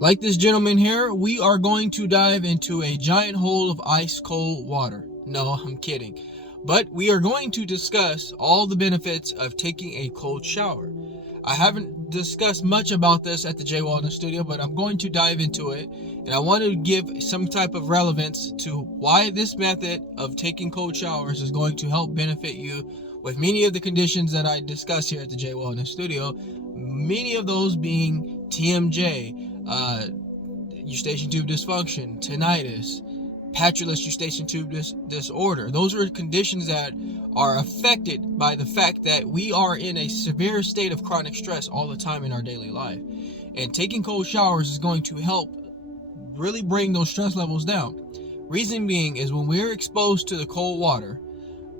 Like this gentleman here, we are going to dive into a giant hole of ice cold water. No, I'm kidding. But we are going to discuss all the benefits of taking a cold shower. I haven't discussed much about this at the Jaye in the studio, but I'm going to dive into it. And I want to give some type of relevance to why this method of taking cold showers is going to help benefit you with many of the conditions that I discuss here at the Jaye in the studio. Many of those being TMJ, Eustachian Tube Dysfunction, Tinnitus, patulous Eustachian Tube disorder. Those are conditions that are affected by the fact that we are in a severe state of chronic stress all the time in our daily life. And taking cold showers is going to help really bring those stress levels down. Reason being is when we're exposed to the cold water,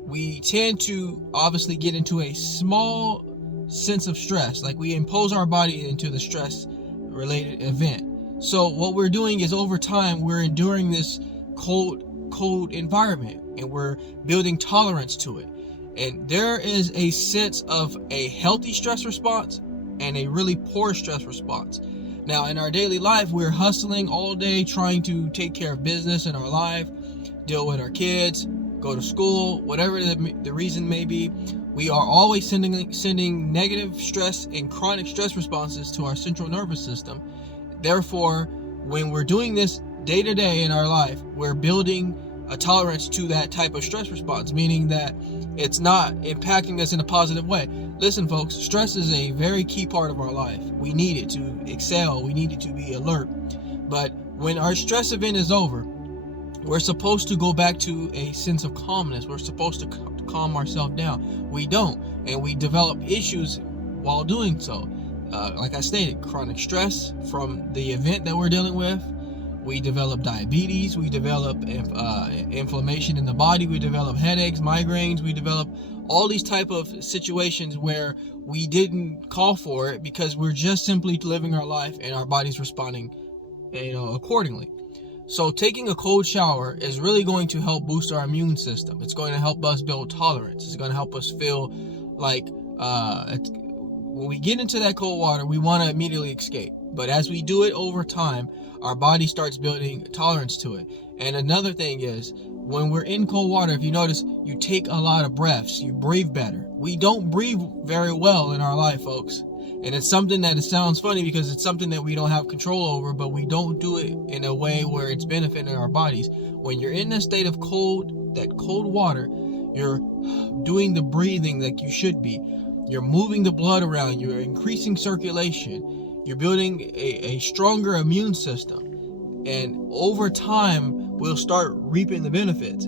we tend to obviously get into a small sense of stress, like we impose our body into the stress related event. So what we're doing is over time we're enduring this cold environment and we're building tolerance to it. And there is a sense of a healthy stress response and a really poor stress response. Now in our daily life, we're hustling all day trying to take care of business in our life, deal with our kids, go to school, whatever the reason may be. We are always sending negative stress and chronic stress responses to our central nervous system. Therefore, when we're doing this day to day in our life, we're building a tolerance to that type of stress response, meaning that it's not impacting us in a positive way. Listen, folks, stress is a very key part of our life. We need it to excel. We need it to be alert. But when our stress event is over, we're supposed to go back to a sense of calmness. We're supposed to calm ourselves down. We don't, and we develop issues while doing so. Like I stated, chronic stress from the event that we're dealing with. We develop diabetes. We develop inflammation in the body. We develop headaches, migraines. We develop all these type of situations where we didn't call for it because we're just simply living our life and our body's responding, accordingly. So taking a cold shower is really going to help boost our immune system. It's going to help us build tolerance. It's going to help us feel like when we get into that cold water, we want to immediately escape. But as we do it over time, our body starts building tolerance to it. And another thing is, when we're in cold water, if you notice, you take a lot of breaths. You breathe better. We don't breathe very well in our life, folks. And it's something that it sounds funny because it's something that we don't have control over, but we don't do it in a way where it's benefiting our bodies. When you're in that state of that cold water, you're doing the breathing like you should be. You're moving the blood around. You're increasing circulation. You're building a stronger immune system. And over time, we'll start reaping the benefits.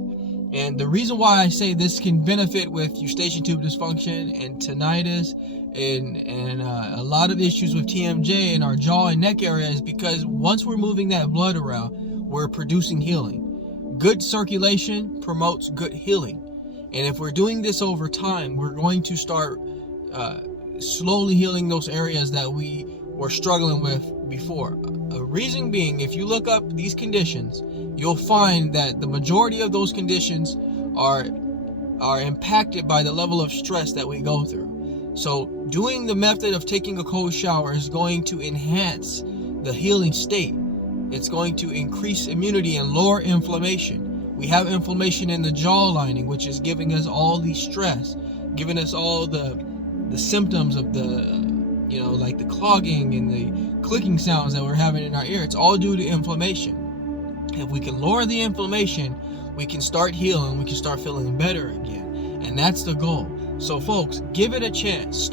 And the reason why I say this can benefit with Eustachian Tube Dysfunction and tinnitus and a lot of issues with TMJ in our jaw and neck area is because once we're moving that blood around, we're producing healing. Good circulation promotes good healing. And if we're doing this over time, we're going to start slowly healing those areas that we were struggling with before. A reason being, if you look up these conditions, you'll find that the majority of those conditions are impacted by the level of stress that we go through. So doing the method of taking a cold shower is going to enhance the healing state. It's going to increase immunity and lower inflammation. We have inflammation in the jaw lining, which is giving us all the stress, giving us all the symptoms of like the clogging and the clicking sounds that we're having in our ear. It's all due to inflammation. If we can lower the inflammation, we can start healing, we can start feeling better again. And that's the goal. So folks, give it a chance.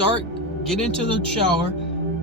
Get into the shower,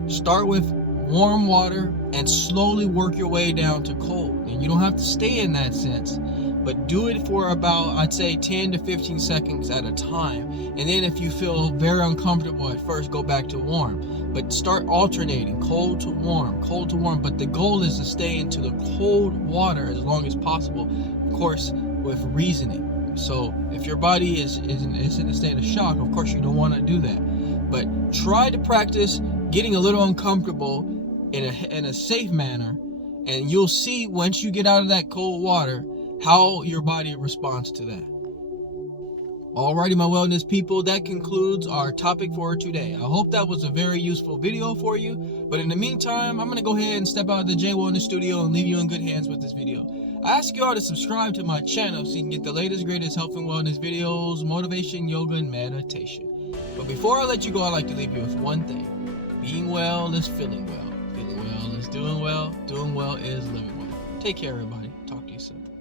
start with warm water and slowly work your way down to cold. And you don't have to stay in that sense, but do it for about, I'd say 10 to 15 seconds at a time. And then if you feel very uncomfortable at first, go back to warm. But start alternating cold to warm, cold to warm. But the goal is to stay into the cold water as long as possible, of course, with reasoning. So if your body is in a state of shock, of course you don't want to do that. But try to practice getting a little uncomfortable in a safe manner, and you'll see once you get out of that cold water how your body responds to that. Alrighty, my wellness people, that concludes our topic for today. I hope that was a very useful video for you. But in the meantime, I'm going to go ahead and step out of the Jaye Wellness studio and leave you in good hands with this video. I ask you all to subscribe to my channel so you can get the latest, greatest health and wellness videos, motivation, yoga, and meditation. But before I let you go, I'd like to leave you with one thing. Being well is feeling well. Feeling well is doing well. Doing well is living well. Take care, everybody. Talk to you soon.